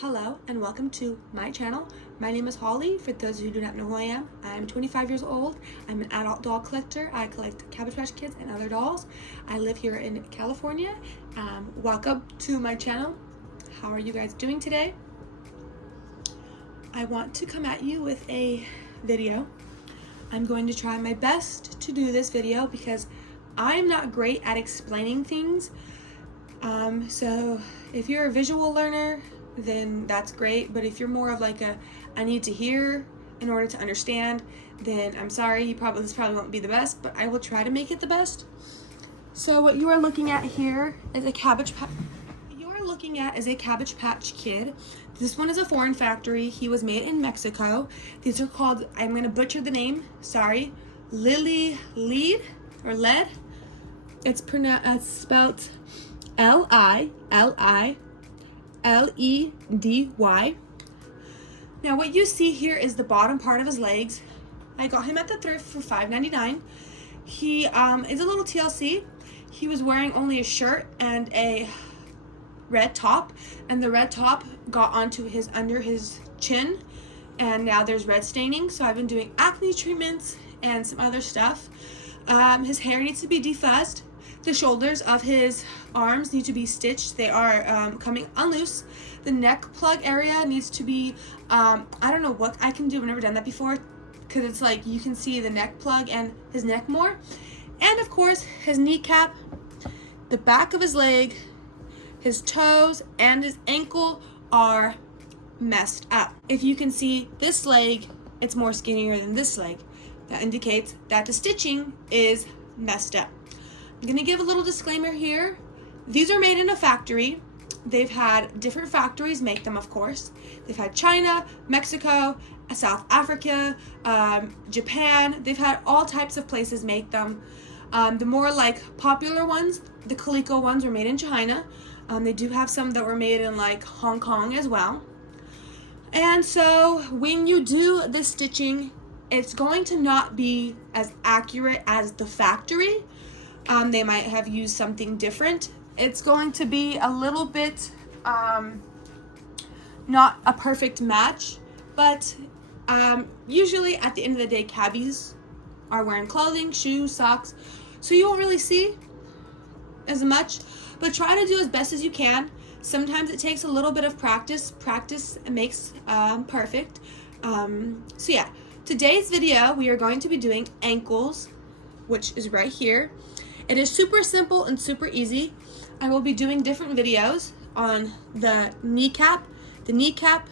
Hello and welcome to my channel. My name is Holly. For those who do not know who I am, I'm 25 years old. I'm an adult doll collector. I collect Cabbage Patch Kids and other dolls. I live here in California. Welcome to my channel. How are you guys doing today? I want to come at you with a video. I'm going to try my best to do this video because I'm not great at explaining things. So if you're a visual learner, then that's great, but if you're more of like I need to hear in order to understand, then I'm sorry, this probably won't be the best, but I will try to make it the best. So what you are looking at here is a Cabbage Patch Kid. This one is a foreign factory. He was made in Mexico. These are called, I'm going to butcher the name, sorry, Lily Lead or Lead. It's spelled Liledy. Now what you see here is the bottom part of his legs. I got him at the thrift for $5.99. He is a little TLC. He was wearing only a shirt and a red top, and the red top got onto under his chin, and now there's red staining. So I've been doing acne treatments and some other stuff. His hair needs to be defuzzed. The shoulders of his arms need to be stitched. They are coming unloose. The neck plug area needs to be, I don't know what I can do. I've never done that before because it's like you can see the neck plug and his neck more. And of course, his kneecap, the back of his leg, his toes, and his ankle are messed up. If you can see this leg, it's more skinnier than this leg. That indicates that the stitching is messed up. I'm going to give a little disclaimer here. These are made in a factory. They've had different factories make them, of course. They've had China, Mexico, South Africa, Japan. They've had all types of places make them. The more like popular ones, the Calico ones, were made in China. They do have some that were made in like Hong Kong as well. And so when you do this stitching, it's going to not be as accurate as the factory. They might have used something different. It's going to be a little bit not a perfect match, but usually at the end of the day, cabbies are wearing clothing, shoes, socks, so you won't really see as much, but try to do as best as you can. Sometimes it takes a little bit of practice. Practice makes perfect. So yeah, today's video we are going to be doing ankles, which is right here. It is super simple and super easy. I will be doing different videos on the kneecap. The kneecap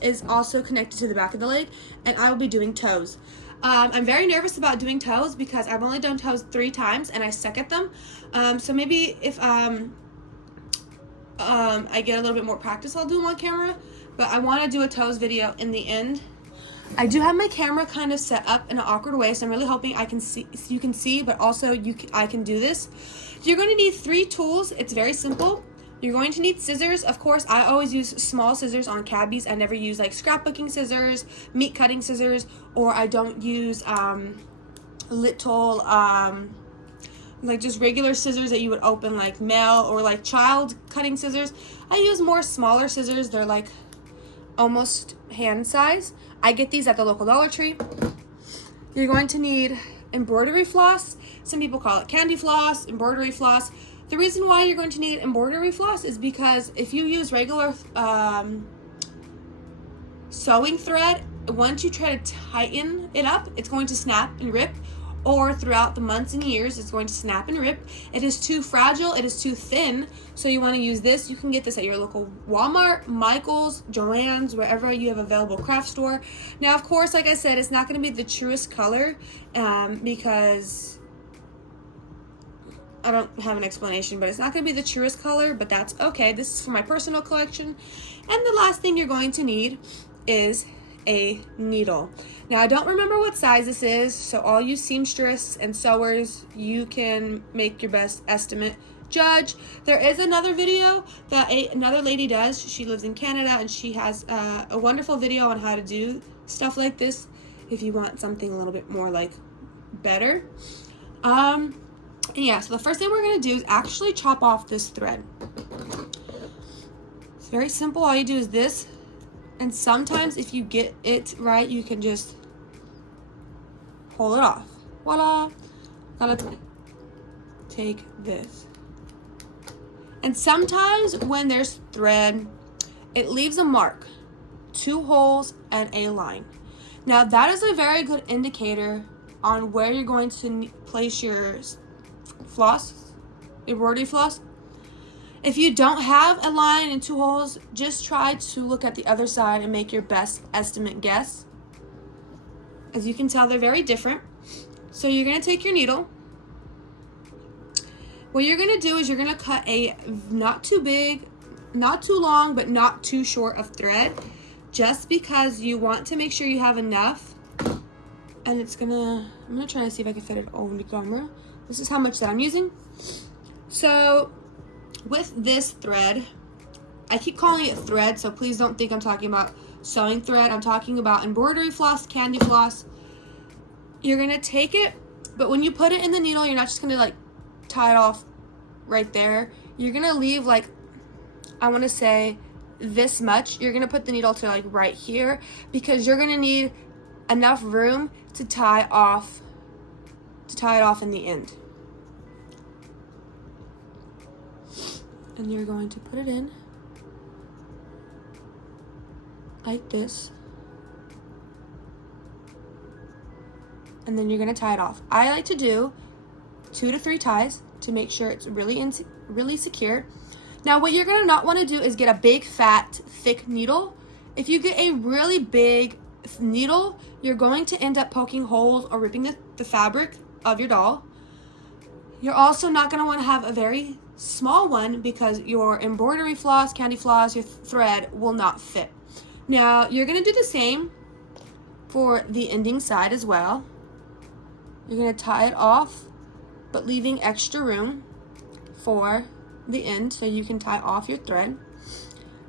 is also connected to the back of the leg, and I will be doing toes. I'm very nervous about doing toes because I've only done toes 3 times and I suck at them. So maybe if I get a little bit more practice, I'll do them on camera, but I want to do a toes video in the end. I do have my camera kind of set up in an awkward way, so I'm really hoping you can see, but also I can do this. You're going to need 3 tools. It's very simple. You're going to need scissors. Of course, I always use small scissors on cabbies. I never use like scrapbooking scissors, meat cutting scissors, or I don't use little like just regular scissors that you would open like mail or like child cutting scissors. I use more smaller scissors. They're like almost hand size. I get these at the local Dollar Tree. You're going to need embroidery floss. Some people call it candy floss, embroidery floss. The reason why you're going to need embroidery floss is because if you use regular sewing thread, once you try to tighten it up, it's going to snap and rip, or throughout the months and years, it's going to snap and rip. It is too fragile, it is too thin, so you want to use this. You can get this at your local Walmart, Michael's, Joann's, wherever you have available craft store. Now, of course, like I said, it's not going to be the truest color because I don't have an explanation, but it's not going to be the truest color, but that's okay. This is for my personal collection. And the last thing you're going to need is a needle. Now, I don't remember what size this is, so all you seamstress and sewers, you can make your best estimate. Judge. There is another video that another lady does. She lives in Canada, and she has a wonderful video on how to do stuff like this if you want something a little bit more like better. And yeah, so the first thing we're going to do is actually chop off this thread. So very simple. All you do is this. And sometimes if you get it right, you can just pull it off. Voila. Gotta take this. And sometimes when there's thread, it leaves a mark, 2 holes and a line. Now that is a very good indicator on where you're going to place your floss, embroidery floss. If you don't have a line and 2 holes, just try to look at the other side and make your best estimate guess. As you can tell, they're very different. So you're going to take your needle. What you're going to do is you're going to cut a not too big, not too long, but not too short of thread, just because you want to make sure you have enough. And I'm going to try to see if I can fit it over the camera. This is how much that I'm using. So with this thread, I keep calling it thread, so please don't think I'm talking about sewing thread. I'm talking about embroidery floss, candy floss. You're going to take it, but when you put it in the needle, you're not just going to like tie it off right there. You're going to leave like, I want to say this much. You're going to put the needle to like right here, because you're going to need enough room to tie it off in the end. And you're going to put it in like this. And then you're going to tie it off. I like to do 2 to 3 ties to make sure it's really secure. Now what you're going to not want to do is get a big, fat, thick needle. If you get a really big needle, you're going to end up poking holes or ripping the fabric of your doll. You're also not going to want to have a very small one, because your embroidery floss, candy floss, your thread will not fit. Now you're going to do the same for the ending side as well. You're going to tie it off, but leaving extra room for the end so you can tie off your thread.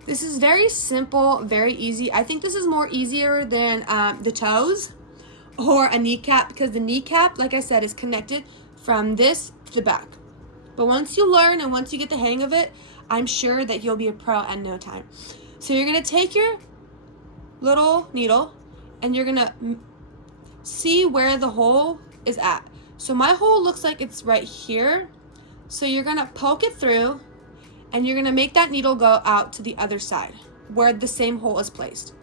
This is very simple, very easy. I think this is more easier than the toes or a kneecap, because the kneecap, like I said, is connected from this to the back. But once you learn and once you get the hang of it, I'm sure that you'll be a pro in no time. So you're going to take your little needle and you're going to see where the hole is at. So my hole looks like it's right here. So you're going to poke it through and you're going to make that needle go out to the other side where the same hole is placed.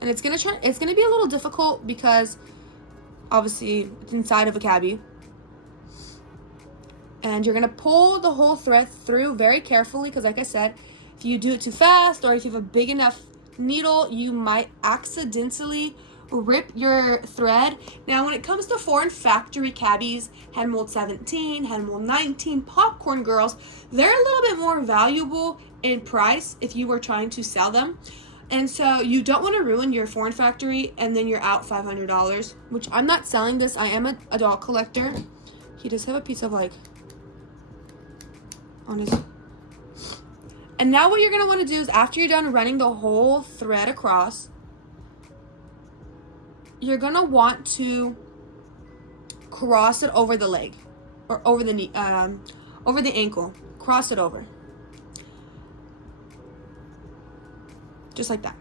And it's going to be a little difficult because obviously it's inside of a cabbie. And you're going to pull the whole thread through very carefully, because like I said, if you do it too fast or if you have a big enough needle, you might accidentally rip your thread. Now when it comes to foreign factory cabbies, Headmold 17, Headmold 19, Popcorn Girls, they're a little bit more valuable in price if you were trying to sell them. And so you don't want to ruin your foreign factory and then you're out $500, which I'm not selling this. I am a doll collector. He does have a piece of like on his. And now what you're going to want to do is, after you're done running the whole thread across, you're going to want to cross it over the leg or over the knee, over the ankle. Cross it over. Just like that.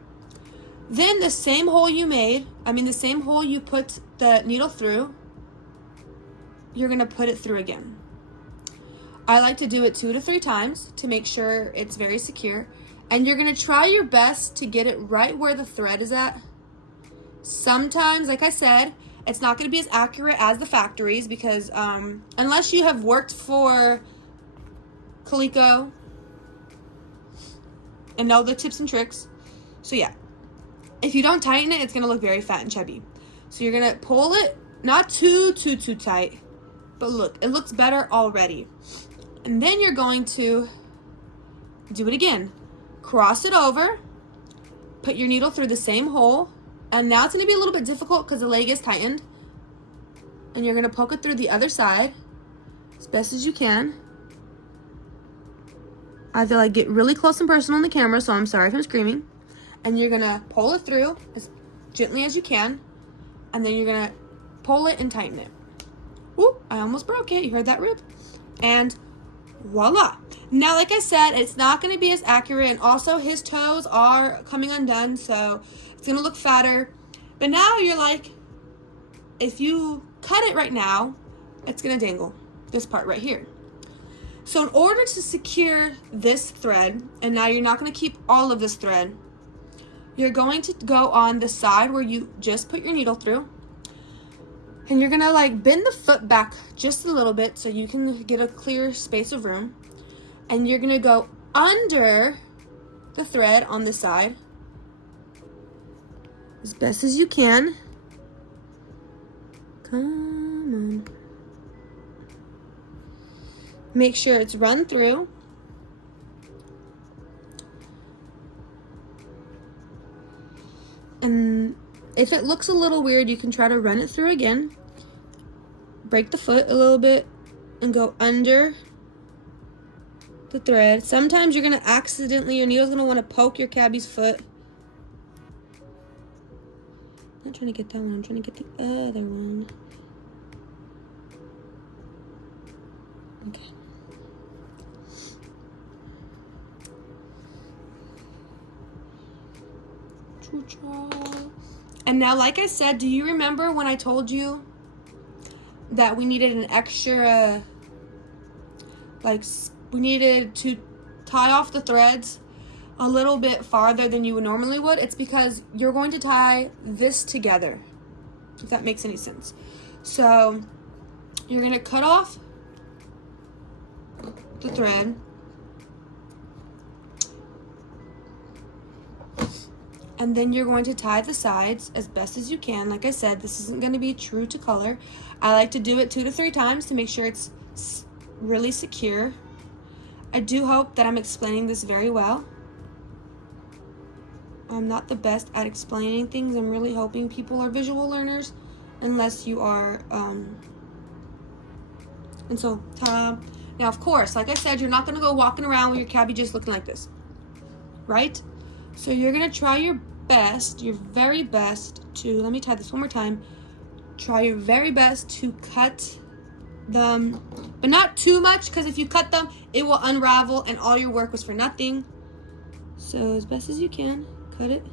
Then the same hole you made, the same hole you put the needle through, you're going to put it through again. I like to do it 2 to 3 times to make sure it's very secure. And you're going to try your best to get it right where the thread is at. Sometimes, like I said, it's not going to be as accurate as the factories, because unless you have worked for Coleco and know the tips and tricks. So yeah, if you don't tighten it, it's going to look very fat and chubby. So you're going to pull it, not too tight, but look, it looks better already. And then you're going to do it again. Cross it over, put your needle through the same hole, and now it's going to be a little bit difficult because the leg is tightened. And you're going to poke it through the other side as best as you can. I feel like get really close and personal on the camera, so I'm sorry if I'm screaming. And you're going to pull it through as gently as you can, and then you're going to pull it and tighten it. Ooh, I almost broke it. You heard that rip? And Voila. Now, like I said, it's not going to be as accurate, and also his toes are coming undone, so it's going to look fatter. But now you're like, if you cut it right now, it's going to dangle, this part right here. So in order to secure this thread, and now you're not going to keep all of this thread, you're going to go on the side where you just put your needle through, and you're going to like bend the foot back just a little bit so you can get a clear space of room. And you're going to go under the thread on this side as best as you can. Come on. Make sure it's run through. And if it looks a little weird, you can try to run it through again. Break the foot a little bit and go under the thread. Sometimes you're going to accidentally, your needle's going to want to poke your cabbie's foot. I'm not trying to get that one, I'm trying to get the other one. Okay. And now, like I said, do you remember when I told you that we needed an extra, we needed to tie off the threads a little bit farther than you normally would? It's because you're going to tie this together, if that makes any sense. So you're going to cut off the thread, and then you're going to tie the sides as best as you can. Like I said, this isn't going to be true to color. I like to do it 2 to 3 times to make sure it's really secure. I do hope that I'm explaining this very well. I'm not the best at explaining things. I'm really hoping people are visual learners, unless you are. And so, ta-da. Now, of course, like I said, you're not going to go walking around with your cabbie just looking like this, right? So you're going to try your best, your very best to, let me tie this one more time, try your very best to cut them, but not too much, because if you cut them, it will unravel and all your work was for nothing. So as best as you can, cut it.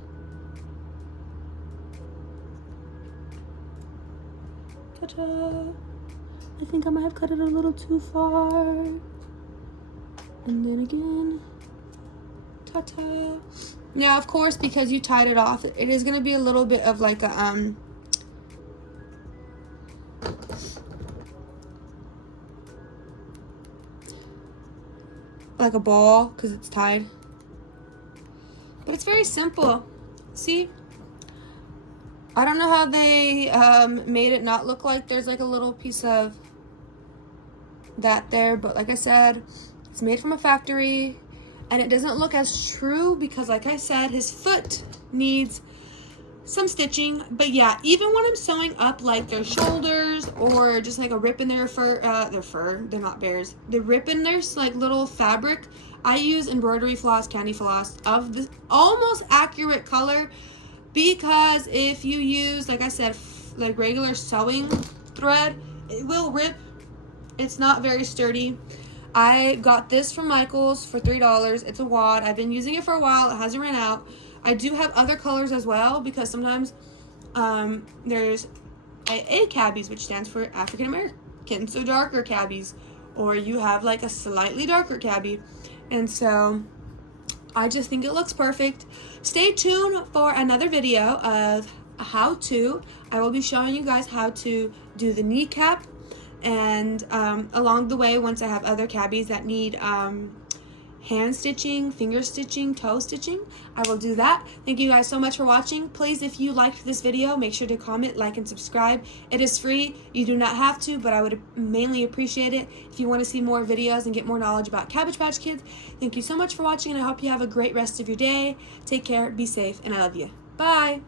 Ta-da! I think I might have cut it a little too far. And then again, ta-ta. Now, of course, because you tied it off, it is going to be a little bit of like a, like a ball, because it's tied. But it's very simple. See? I don't know how they made it not look like there's like a little piece of that there, but like I said, it's made from a factory, and it doesn't look as true because, like I said, his foot needs some stitching. But yeah, even when I'm sewing up like their shoulders or just like a rip in their fur, they're not bears, the rip in their like little fabric, I use embroidery floss, candy floss of the almost accurate color, because if you use, like I said, like regular sewing thread, it will rip. It's not very sturdy. I got this from Michael's for $3. It's a wad. I've been using it for a while. It hasn't ran out. I do have other colors as well, because sometimes there's AA cabbies, which stands for African American, so darker cabbies, or you have like a slightly darker cabbie. And so I just think it looks perfect. Stay tuned for another video of how to. I will be showing you guys how to do the kneecap, and along the way, once I have other cabbies that need hand stitching, finger stitching, toe stitching, I will do that. Thank you guys so much for watching. Please, if you liked this video, make sure to comment, like, and subscribe. It is free. You do not have to, but I would mainly appreciate it if you want to see more videos and get more knowledge about Cabbage Patch Kids. Thank you so much for watching, and I hope you have a great rest of your day. Take care, be safe, and I love you. Bye!